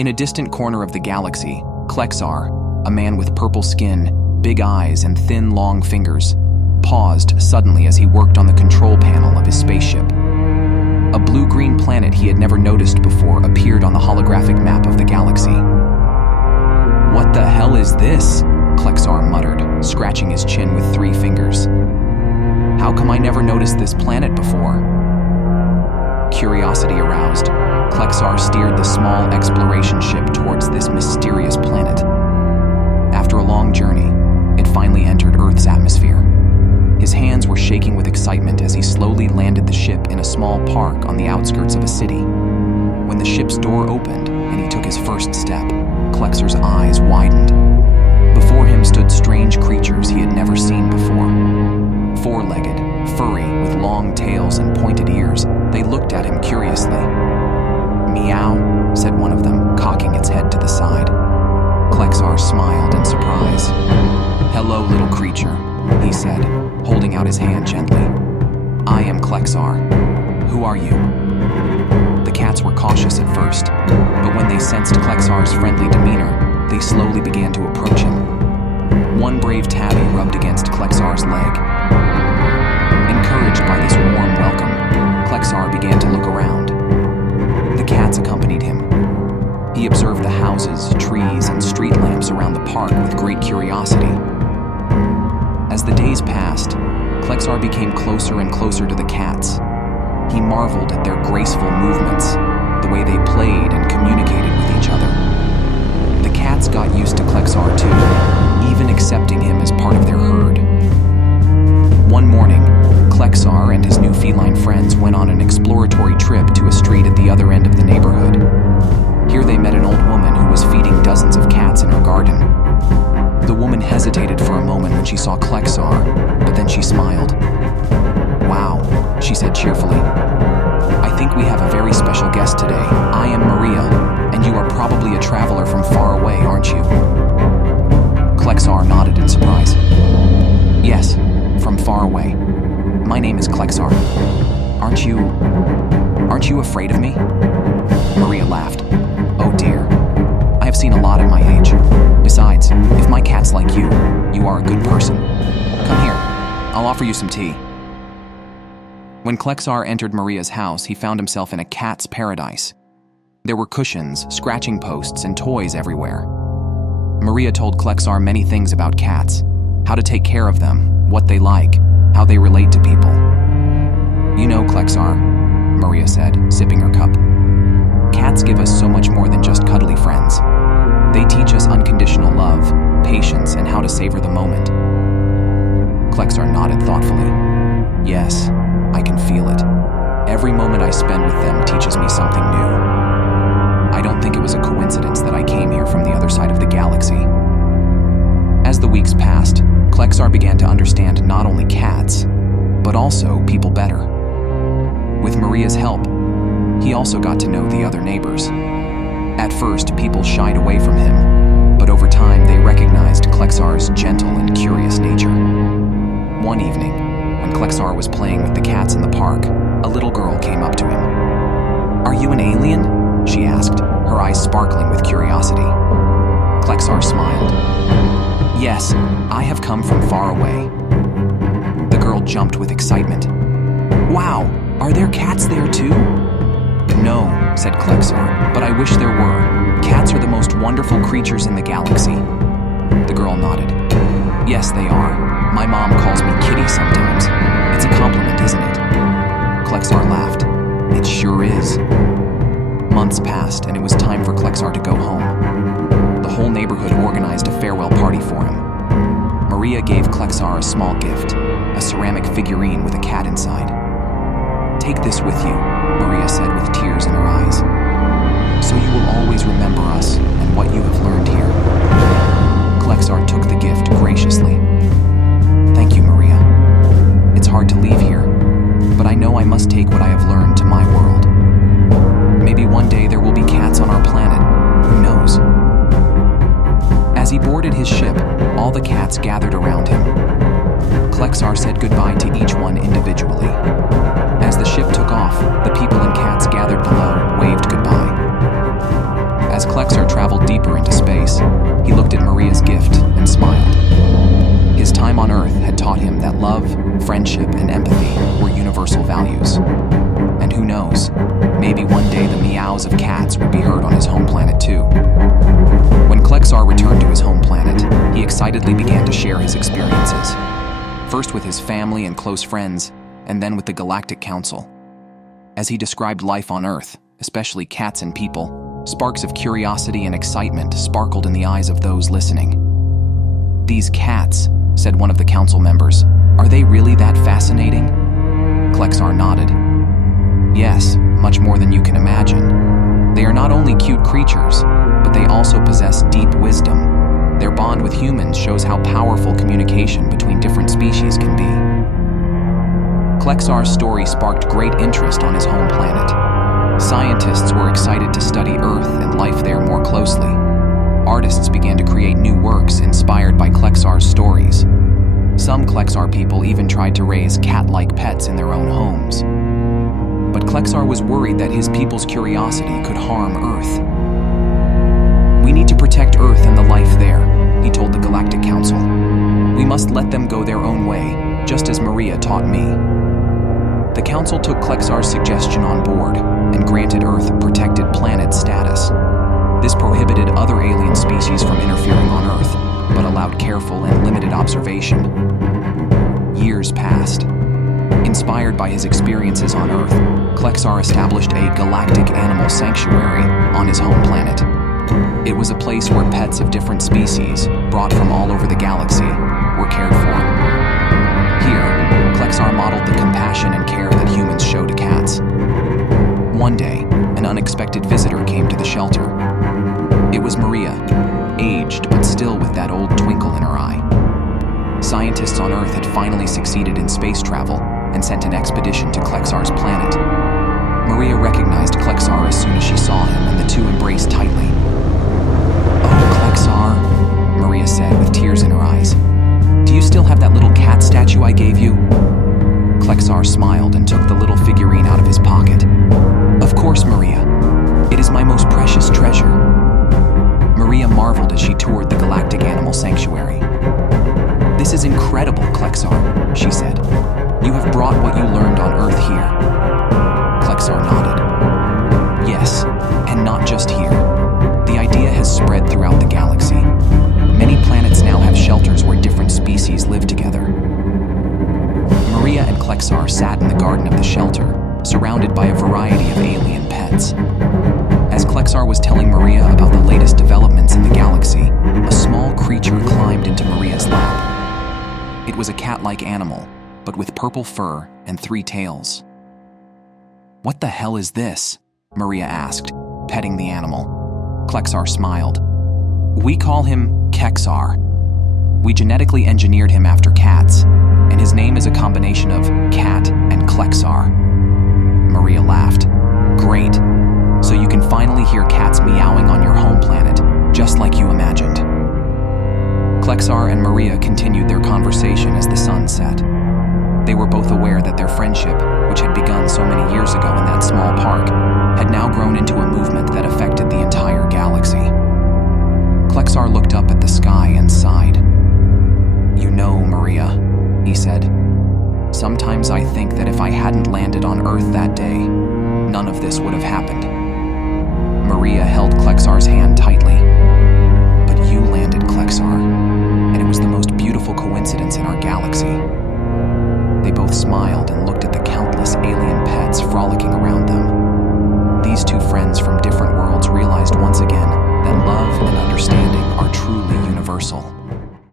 In a distant corner of the galaxy, Klexar, a man with purple skin, big eyes, and thin, long fingers, paused suddenly as he worked on the control panel of his spaceship. A blue-green planet he had never noticed before appeared on the holographic map of the galaxy. "What the hell is this?" Klexar muttered, scratching his chin with 3 fingers. "How come I never noticed this planet before?" Curiosity aroused, Klexar steered the small exploration ship towards this mysterious planet. After a long journey, it finally entered Earth's atmosphere. His hands were shaking with excitement as he slowly landed the ship in a small park on the outskirts of a city. When the ship's door opened and he took his first step, Klexar's eyes widened. Before him stood strange creatures he had never seen before. 4-legged, furry, with long tails and pointed ears, they looked at him curiously. "Meow," said one of them, cocking its head to the side. Klexar smiled in surprise. "Hello, little creature," he said, holding out his hand gently. "I am Klexar. Who are you?" The cats were cautious at first, but when they sensed Klexar's friendly demeanor, they slowly began to approach him. One brave tabby rubbed against Klexar's leg. Encouraged by this warm welcome, Klexar began to look around. The cats accompanied him. He observed the houses, trees, and street lamps around the park with great curiosity. As the days passed, Klexar became closer and closer to the cats. He marveled at their graceful movements, the way they played and communicated with each other. The cats got used to Klexar too, even accepting him as part of their herd. One morning, Klexar and his new feline friends went on an exploratory trip to a street at the other end of the neighborhood. Here they met an old woman who was feeding dozens of cats in her garden. The woman hesitated for a moment when she saw Klexar, but then she smiled. "Wow," she said cheerfully. "I think we have a very special guest today. I am Maria, and you are probably a traveler from far away, aren't you?" Klexar nodded in surprise. "Yes, from far away. My name is Klexar. Aren't you afraid of me?" Maria laughed. "Oh dear. I have seen a lot at my age. Besides, if my cat's like you, you are a good person. Come here, I'll offer you some tea." When Klexar entered Maria's house, he found himself in a cat's paradise. There were cushions, scratching posts, and toys everywhere. Maria told Klexar many things about cats, how to take care of them, what they like, how they relate to people. "You know, Klexar," Maria said, sipping her cup, "cats give us so much more than just cuddly friends. They teach us unconditional love, patience, and how to savor the moment." Klexar nodded thoughtfully. "Yes, I can feel it. Every moment I spend with them teaches me something new. I don't think it was a coincidence that I came here from the other side of the galaxy." As the weeks passed, Klexar began to understand not only cats, but also people better. With Maria's help, he also got to know the other neighbors. At first, people shied away from him, but over time they recognized Klexar's gentle and curious nature. One evening, when Klexar was playing with the cats in the park, a little girl came up to him. "Are you an alien?" she asked, her eyes sparkling with curiosity. Klexar smiled. "Yes, I have come from far away." The girl jumped with excitement. "Wow, are there cats there too?" "No," said Klexar, "but I wish there were. Cats are the most wonderful creatures in the galaxy." The girl nodded. "Yes, they are. My mom calls me Kitty sometimes. It's a compliment, isn't it?" Klexar laughed. "It sure is." Months passed, and it was time for Klexar to go home. The whole neighborhood organized a farewell party for him. Maria gave Klexar a small gift, a ceramic figurine with a cat inside. "Take this with you," Maria said with tears in her eyes, "so you will always remember us and what you have learned here." Klexar took the gift graciously. "Thank you, Maria. It's hard to leave here, but I know I must take what I have learned to my world. Maybe one day there will be cats on our planet. Who knows?" As he boarded his ship, all the cats gathered around him. Klexar said goodbye to each one individually. As the ship took off, the people and cats gathered below waved goodbye. As Klexar traveled deeper into space, he looked at Maria's gift and smiled. His time on Earth had taught him that love, friendship, and empathy were universal values. And who knows, maybe one day the meows of cats would be heard on his home planet too. When Klexar returned to his home planet, he excitedly began to share his experiences. First with his family and close friends, and then with the Galactic Council. As he described life on Earth, especially cats and people, sparks of curiosity and excitement sparkled in the eyes of those listening. "These cats," said one of the council members, "are they really that fascinating?" Klexar nodded. "Yes, much more than you can imagine. They are not only cute creatures, but they also possess deep wisdom. Their bond with humans shows how powerful communication between different species can be." Klexar's story sparked great interest on his home planet. Scientists were excited to study Earth and life there more closely. Artists began to create new works inspired by Klexar's stories. Some Klexar people even tried to raise cat-like pets in their own homes. But Klexar was worried that his people's curiosity could harm Earth. "We need to protect Earth and the life there," he told the Galactic Council. "We must let them go their own way, just as Maria taught me." The Council took Klexar's suggestion on board and granted Earth protected planet status. This prohibited other alien species from interfering on Earth, but allowed careful and limited observation. Years passed. Inspired by his experiences on Earth, Klexar established a galactic animal sanctuary on his home planet. It was a place where pets of different species, brought from all over the galaxy, were cared for. Here, Klexar modeled the compassion and care that humans show to cats. One day, an unexpected visitor came to the shelter. It was Maria, aged but still with that old twinkle in her eye. Scientists on Earth had finally succeeded in space travel and sent an expedition to Klexar's planet. Maria recognized Klexar as soon as she saw him, and the two embraced tightly. "Oh, Klexar," Maria said with tears in her eyes. "Do you still have that little cat statue I gave you?" Klexar smiled and took the little figurine out of his pocket. "Of course, Maria. It is my most precious treasure." Maria marveled as she toured the Galactic Animal Sanctuary. "This is incredible, Klexar," she said. "You have brought what you learned on Earth here." Klexar nodded. "Yes, and not just here. The idea has spread throughout the galaxy. Many planets now have shelters where different species live together." Maria and Klexar sat in the garden of the shelter, surrounded by a variety of alien pets. As Klexar was telling Maria about the latest developments in the galaxy, a small creature climbed into Maria's lap. It was a cat-like animal, but with purple fur and 3 tails. "What the hell is this?" Maria asked, petting the animal. Klexar smiled. "We call him Klexar. We genetically engineered him after cats, and his name is a combination of cat and Klexar." Maria laughed. "Great. So you can finally hear cats meowing on your home planet, just like you imagined." Klexar and Maria continued their conversation as the sun set. They were both aware that their friendship, which had begun so many years ago in that small park, had now grown into a movement that affected the entire galaxy. Klexar looked up at the sky and sighed. "You know, Maria," he said, "sometimes I think that if I hadn't landed on Earth that day, none of this would have happened." Maria held Klexar's hand tightly. "But you landed, Klexar, and it was the most beautiful coincidence in our galaxy." They both smiled and looked at the countless alien pets frolicking